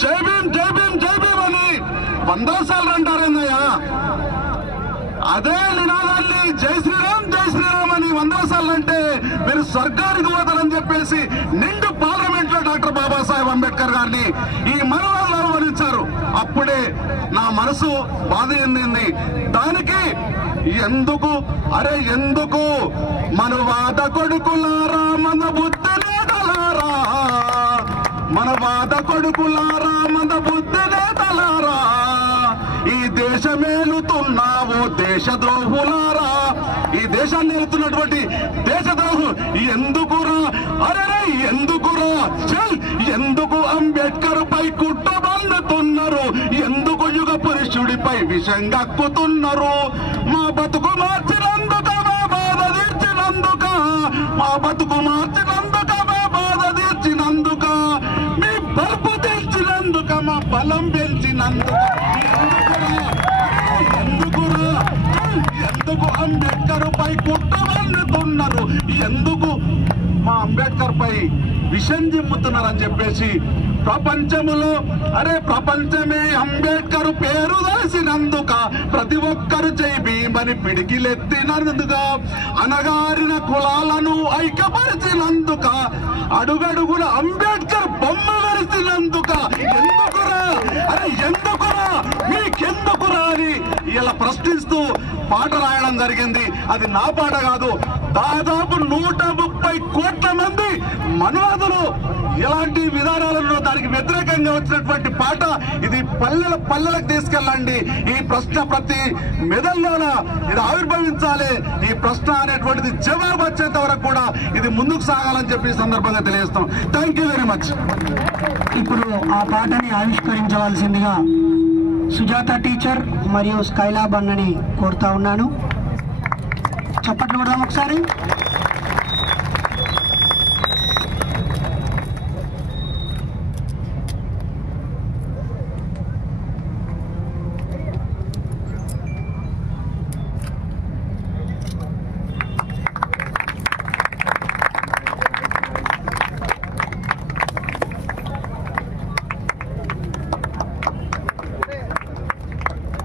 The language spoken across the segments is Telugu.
జై భీమ్ జై భీమ్ జై భీమ్ అని 100 సార్లు అంటారేందయ్యా? అదే నినాదాన్ని జై శ్రీరామ్ అని 100 సార్లు అంటే మీరు స్వర్గానికి పోతారని చెప్పేసి నిండు పార్లమెంట్ లో డాక్టర్ బాబాసాహెబ్ అంబేద్కర్ గారిని ఈ మనవాళ్ళు ఆహ్వానించారు. అప్పుడే నా మనసు బాధ చెందింది. దానికి ఎందుకు ఎందుకు మనవాద కొడుకులారా, మన బుద్ధి నేతలారా, మనవాద కొడుకులారా, మన బుద్ధి నేతలారా, ఈ దేశమేలుతున్నావు దేశద్రోహులారా, ఈ దేశాన్ని ఏలుతున్నటువంటి దేశద్రోహులు ఎందుకురా? ఎందుకురా? ఎందుకు అంబేద్కర్ పై కుట్రబన్నుతున్నారు? ఎందుకు యుగ పురుషుడిపై విషం గక్కుతున్నారు? మా బతుకు మార్చినందుక, మా బాధ తీర్చినందుక, మా బతుకు మార్చినందుక, మా బాధ తీర్చినందుక, మీ బల్పు తీర్చినందుక, మా బలం పెంచినందుక ఎందుకు అంబేద్కర్ పై కుట్రబన్నుతున్నారు? ఎందుకు మా అంబేద్కర్ పై విషం జిమ్ముతున్నారని చెప్పేసి ప్రపంచమే అంబేద్కర్ పేరు తెలిసినందుక, ప్రతి ఒక్కరు జై భీమని పిడికిలెత్తినందుక, అనగారిన కులాలను ఐక్యపరిచినందుక, అడుగడుగున అంబేద్కర్ బొమ్మ వెలిసినందుక ఎందుకురా? ఎందుకురా? మీకెందుకురా అని ఇలా ప్రశ్నిస్తూ పాట రాయడం జరిగింది. అది నా పాట కాదు, దాదాపు 130 కోట్ల మంది మనువాదులు ఎలాంటి విధానాలను దానికి వ్యతిరేకంగా వచ్చినటువంటి పాట ఇది. పల్లెలకు తీసుకెళ్ళండి. ఈ ప్రశ్న ప్రతి మెదల్లోన ఇది ఆవిర్భవించాలి. ఈ ప్రశ్న అనేటువంటిది జవాబు వచ్చేంత వరకు కూడా ఇది ముందుకు సాగాలని చెప్పి సందర్భంగా తెలియజేస్తాం. Thank you very much. ఇప్పుడు ఆ పాటని ఆవిష్కరించవలసిందిగా సుజాత టీచర్ మరియు స్కైలాబ్ అన్నని కోరుతా ఉన్నాను. చప్పట్లు కొడదాం ఒకసారి.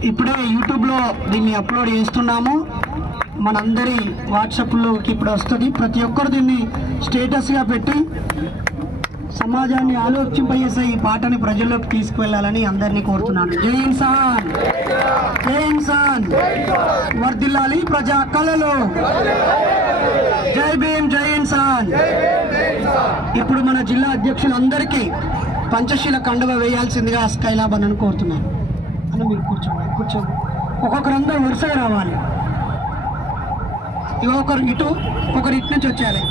ఇప్పుడే యూట్యూబ్లో దీన్ని అప్లోడ్ చేస్తున్నాము. మనందరి వాట్సాప్లోకి ఇప్పుడు వస్తుంది. ప్రతి ఒక్కరు దీన్ని స్టేటస్గా పెట్టి సమాజాన్ని ఆలోచింపజేసే ఈ పాటని ప్రజల్లోకి తీసుకువెళ్ళాలని అందరినీ కోరుతున్నాను. జై ఇన్సాన్, జై ఇన్సాన్, వర్ధిల్లాలి ప్రజా కళలు, జై భీమ్, జై ఇన్సాన్. ఇప్పుడు మన జిల్లా అధ్యక్షులందరికీ పంచశీల కండువ వేయాల్సిందిగా స్కైలాబ్ అన్నను కోరుతున్నాను. అని మీరు కూర్చోండి. ఒక్కొక్కరందరూ వరుసగా రావాలి. ఒకరు ఇటు, ఒకరు ఇటు నుంచి వచ్చేయాలి.